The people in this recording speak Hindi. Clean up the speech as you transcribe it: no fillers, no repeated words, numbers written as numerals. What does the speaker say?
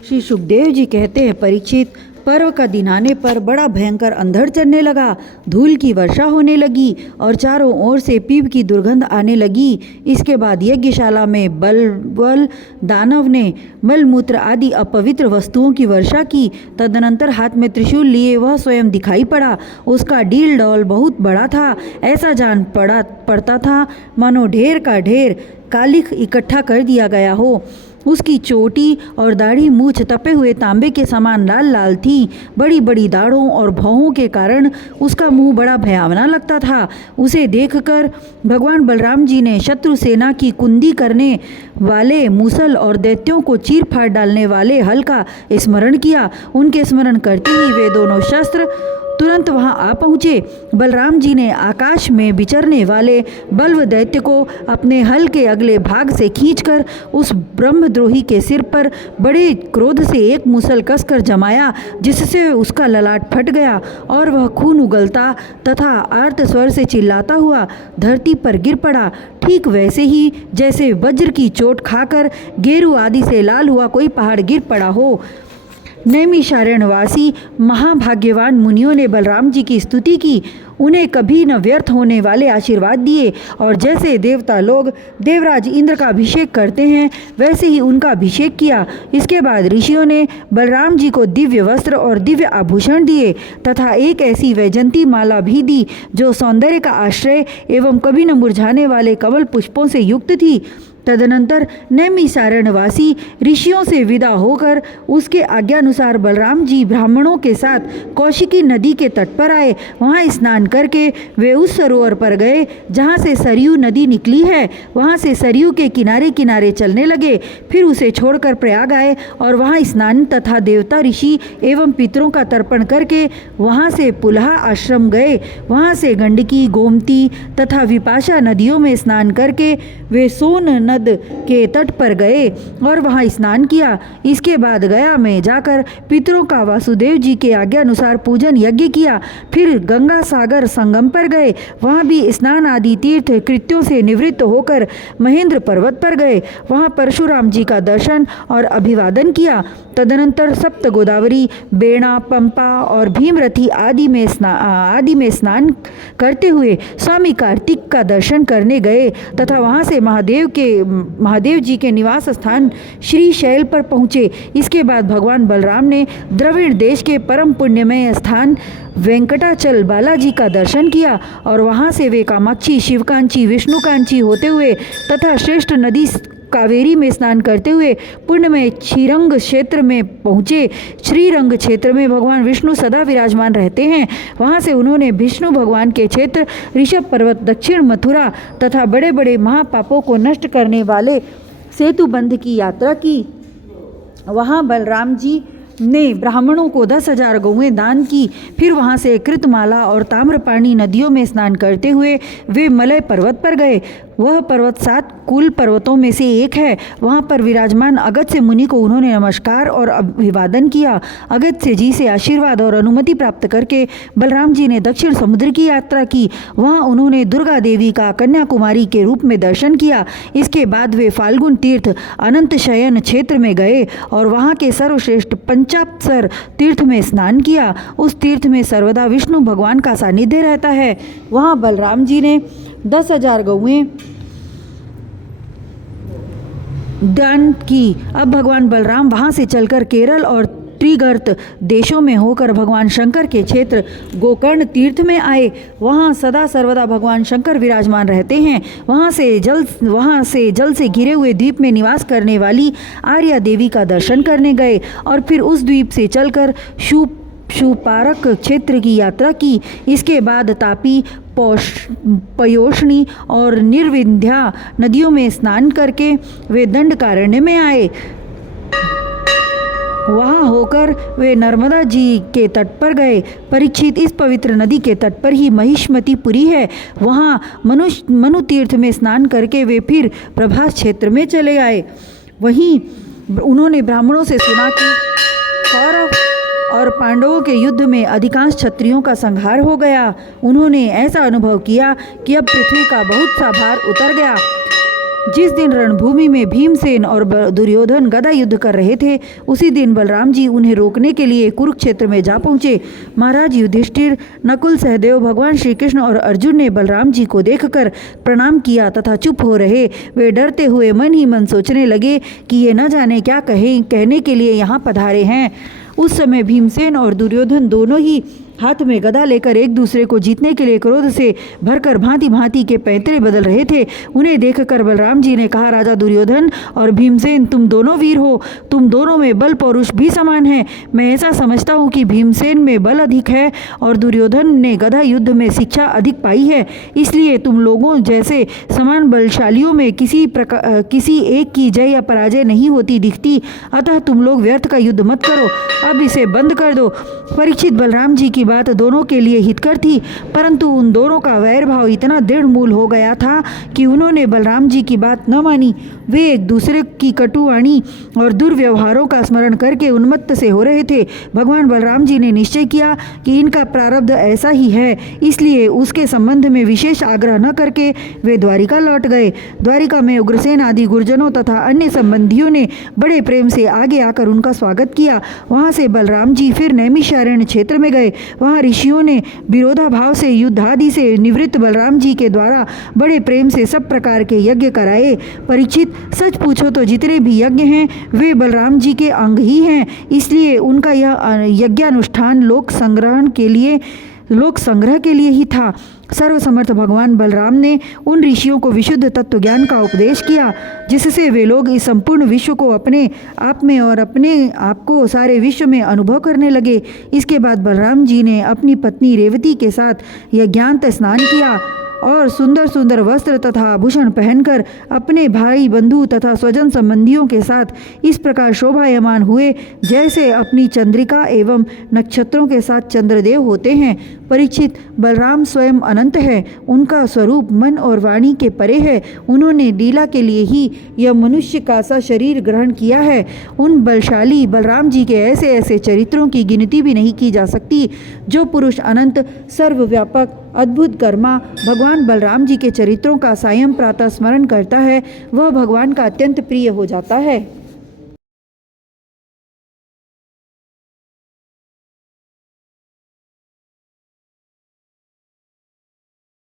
श्री सुखदेव जी कहते हैं, परीक्षित, पर्व का दिन आने पर बड़ा भयंकर अंधड़ चलने लगा, धूल की वर्षा होने लगी और चारों ओर से पीप की दुर्गंध आने लगी। इसके बाद यज्ञशाला में बलवल दानव ने मलमूत्र आदि अपवित्र वस्तुओं की वर्षा की। तदनंतर हाथ में त्रिशूल लिए वह स्वयं दिखाई पड़ा। उसका डील डौल बहुत बड़ा था, ऐसा जान पड़ता था मानो ढेर का ढेर कालिख इकट्ठा कर दिया गया हो। उसकी चोटी और दाढ़ी मूछ तपे हुए तांबे के समान लाल लाल थी। बड़ी बड़ी दाढ़ों और भौहों के कारण उसका मुंह बड़ा भयावना लगता था। उसे देखकर भगवान बलराम जी ने शत्रु सेना की कुंदी करने वाले मूसल और दैत्यों को चीर फाड़ डालने वाले हल का स्मरण किया। उनके स्मरण करते ही वे दोनों शस्त्र तुरंत वहां आ पहुँचे। बलराम जी ने आकाश में विचरने वाले बल्व दैत्य को अपने हल के अगले भाग से खींचकर उस ब्रह्मद्रोही के सिर पर बड़े क्रोध से एक मूसल कसकर जमाया, जिससे उसका ललाट फट गया और वह खून उगलता तथा आर्त स्वर से चिल्लाता हुआ धरती पर गिर पड़ा, ठीक वैसे ही जैसे वज्र की चोट खाकर गेरू आदि से लाल हुआ कोई पहाड़ गिर पड़ा हो। नैमिषारण्यवासी महाभाग्यवान मुनियों ने बलराम जी की स्तुति की, उन्हें कभी न व्यर्थ होने वाले आशीर्वाद दिए और जैसे देवता लोग देवराज इंद्र का अभिषेक करते हैं वैसे ही उनका अभिषेक किया। इसके बाद ऋषियों ने बलराम जी को दिव्य वस्त्र और दिव्य आभूषण दिए तथा एक ऐसी वैजंती माला भी दी जो सौंदर्य का आश्रय एवं कभी न मुरझाने वाले कमल पुष्पों से युक्त थी। तदनंतर नैमिषारण्यवासी ऋषियों से विदा होकर उसके आज्ञानुसार बलराम जी ब्राह्मणों के साथ कौशिकी नदी के तट पर आए। वहां स्नान करके वे उस सरोवर पर गए जहां से सरयू नदी निकली है। वहां से सरयू के किनारे किनारे चलने लगे, फिर उसे छोड़कर प्रयाग आए और वहां स्नान तथा देवता ऋषि एवं पितरों का तर्पण करके वहां से पुलहा आश्रम गए। वहां से गंडकी, गोमती तथा विपाशा नदियों में स्नान करके वे सोन के तट पर गए और वहां स्नान किया। इसके बाद गया में जाकर पितरों का वासुदेव जी के आज्ञा अनुसार पूजन यज्ञ किया। फिर गंगा सागर संगम पर गए, वहां भी स्नान आदि तीर्थ कृत्यों से निवृत्त होकर महेंद्र पर्वत पर गए। वहां परशुराम जी का दर्शन और अभिवादन किया। तदनंतर सप्त गोदावरी, बेणा, पंपा और भीमरथी आदि में स्नान करते हुए स्वामी कार्तिक का दर्शन करने गए तथा वहां से महादेव जी के निवास स्थान श्री शैल पर पहुँचे। इसके बाद भगवान बलराम ने द्रविड़ देश के परम पुण्यमय स्थान वेंकटाचल बालाजी का दर्शन किया और वहां से वे कामाक्षी, शिवकांची, विष्णुकांची होते हुए तथा श्रेष्ठ नदी कावेरी में स्नान करते हुए पुण्यमय श्रीरंग क्षेत्र में पहुँचे। श्रीरंग क्षेत्र में भगवान विष्णु सदा विराजमान रहते हैं। वहाँ से उन्होंने विष्णु भगवान के क्षेत्र ऋषभ पर्वत, दक्षिण मथुरा तथा बड़े बड़े महापापों को नष्ट करने वाले सेतु बंध की यात्रा की। वहाँ बलराम जी ने ब्राह्मणों को 10,000 गौएं दान की। फिर वहाँ से कृतमाला और ताम्रपाणी नदियों में स्नान करते हुए वे मलय पर्वत पर गए। वह पर्वत 7 कुल पर्वतों में से एक है। वहाँ पर विराजमान अगस्त्य मुनि को उन्होंने नमस्कार और अभिवादन किया। अगस्त्य जी से आशीर्वाद और अनुमति प्राप्त करके बलराम जी ने दक्षिण समुद्र की यात्रा की। वहाँ उन्होंने दुर्गा देवी का कन्याकुमारी के रूप में दर्शन किया। इसके बाद वे फाल्गुन तीर्थ अनंत शयन क्षेत्र में गए और वहाँ के सर्वश्रेष्ठ पंचाप्सर तीर्थ में स्नान किया। उस तीर्थ में सर्वदा विष्णु भगवान का सानिध्य रहता है। वहाँ बलराम जी ने 10,000 गौएं दान की। अब भगवान बलराम वहाँ से चलकर केरल और त्रिगर्त देशों में होकर भगवान शंकर के क्षेत्र गोकर्ण तीर्थ में आए। वहाँ सदा सर्वदा भगवान शंकर विराजमान रहते हैं। वहाँ से जल से घिरे हुए द्वीप में निवास करने वाली आर्या देवी का दर्शन करने गए और फिर उस द्वीप से चलकर शूपारक क्षेत्र की यात्रा की। इसके बाद तापी, पयोष्णी और निर्विंध्या नदियों में स्नान करके वे दंडकारण्य में आए। वहाँ होकर वे नर्मदा जी के तट पर गए। परीक्षित, इस पवित्र नदी के तट पर ही महिष्मतीपुरी है। वहाँ मनु तीर्थ में स्नान करके वे फिर प्रभास क्षेत्र में चले आए। वहीं उन्होंने ब्राह्मणों से सुना कि कौरव और पांडवों के युद्ध में अधिकांश क्षत्रियों का संहार हो गया। उन्होंने ऐसा अनुभव किया कि अब पृथ्वी का बहुत सा भार उतर गया। जिस दिन रणभूमि में भीमसेन और दुर्योधन गदा युद्ध कर रहे थे, उसी दिन बलराम जी उन्हें रोकने के लिए कुरुक्षेत्र में जा पहुंचे। महाराज युधिष्ठिर, नकुल, सहदेव, भगवान श्री कृष्ण और अर्जुन ने बलराम जी को देखकर प्रणाम किया तथा चुप हो रहे। वे डरते हुए मन ही मन सोचने लगे कि ये न जाने क्या कहने के लिए यहाँ पधारे हैं। उस समय भीमसेन और दुर्योधन दोनों ही हाथ में गदा लेकर एक दूसरे को जीतने के लिए क्रोध से भरकर भांति भांति के पैंतरे बदल रहे थे। उन्हें देखकर बलराम जी ने कहा, राजा दुर्योधन और भीमसेन, तुम दोनों वीर हो, तुम दोनों में बल पौरुष भी समान है। मैं ऐसा समझता हूँ कि भीमसेन में बल अधिक है और दुर्योधन ने गदा युद्ध में शिक्षा अधिक पाई है, इसलिए तुम लोगों जैसे समान बलशालियों में किसी एक की जय या पराजय नहीं होती दिखती। अतः तुम लोग व्यर्थ का युद्ध मत करो, अब इसे बंद कर दो। परीक्षित, बलराम जी की बात दोनों के लिए हितकर थी, परंतु उन दोनों का वैर भाव इतना दृढ़ मूल हो गया था कि उन्होंने बलराम जी की बात न मानी। वे एक दूसरे की कटुवाणी और दुर्व्यवहारों का स्मरण करके उन्मत्त से हो रहे थे। भगवान बलराम जी ने निश्चय किया कि इनका प्रारब्ध ऐसा ही है, इसलिए उसके संबंध में विशेष आग्रह न करके वे द्वारिका लौट गए। द्वारिका में उग्रसेन आदि गुरुजनों तथा अन्य संबंधियों ने बड़े प्रेम से आगे आकर उनका स्वागत किया। वहाँ से बलराम जी फिर नैमिषारण्य क्षेत्र में गए। वहाँ ऋषियों ने विरोधाभाव से युद्धादि से निवृत्त बलराम जी के द्वारा बड़े प्रेम से सब प्रकार के यज्ञ कराए। परीक्षित, सच पूछो तो जितने भी यज्ञ हैं वे बलराम जी के अंग ही हैं, इसलिए उनका यह यज्ञानुष्ठान लोक संग्रह के लिए ही था। सर्वसमर्थ भगवान बलराम ने उन ऋषियों को विशुद्ध तत्व ज्ञान का उपदेश किया, जिससे वे लोग इस संपूर्ण विश्व को अपने आप में और अपने आप को सारे विश्व में अनुभव करने लगे। इसके बाद बलराम जी ने अपनी पत्नी रेवती के साथ यज्ञांत स्नान किया और सुंदर सुंदर वस्त्र तथा आभूषण पहनकर अपने भाई बंधु तथा स्वजन संबंधियों के साथ इस प्रकार शोभायमान हुए जैसे अपनी चंद्रिका एवं नक्षत्रों के साथ चंद्रदेव होते हैं। परीक्षित, बलराम स्वयं अनंत है, उनका स्वरूप मन और वाणी के परे है। उन्होंने लीला के लिए ही यह मनुष्य का सा शरीर ग्रहण किया है। उन बलशाली बलराम जी के ऐसे ऐसे चरित्रों की गिनती भी नहीं की जा सकती। जो पुरुष अनंत, सर्वव्यापक, अद्भुत कर्मा भगवान बलराम जी के चरित्रों का सायं प्रातः स्मरण करता है, वह भगवान का अत्यंत प्रिय हो जाता है।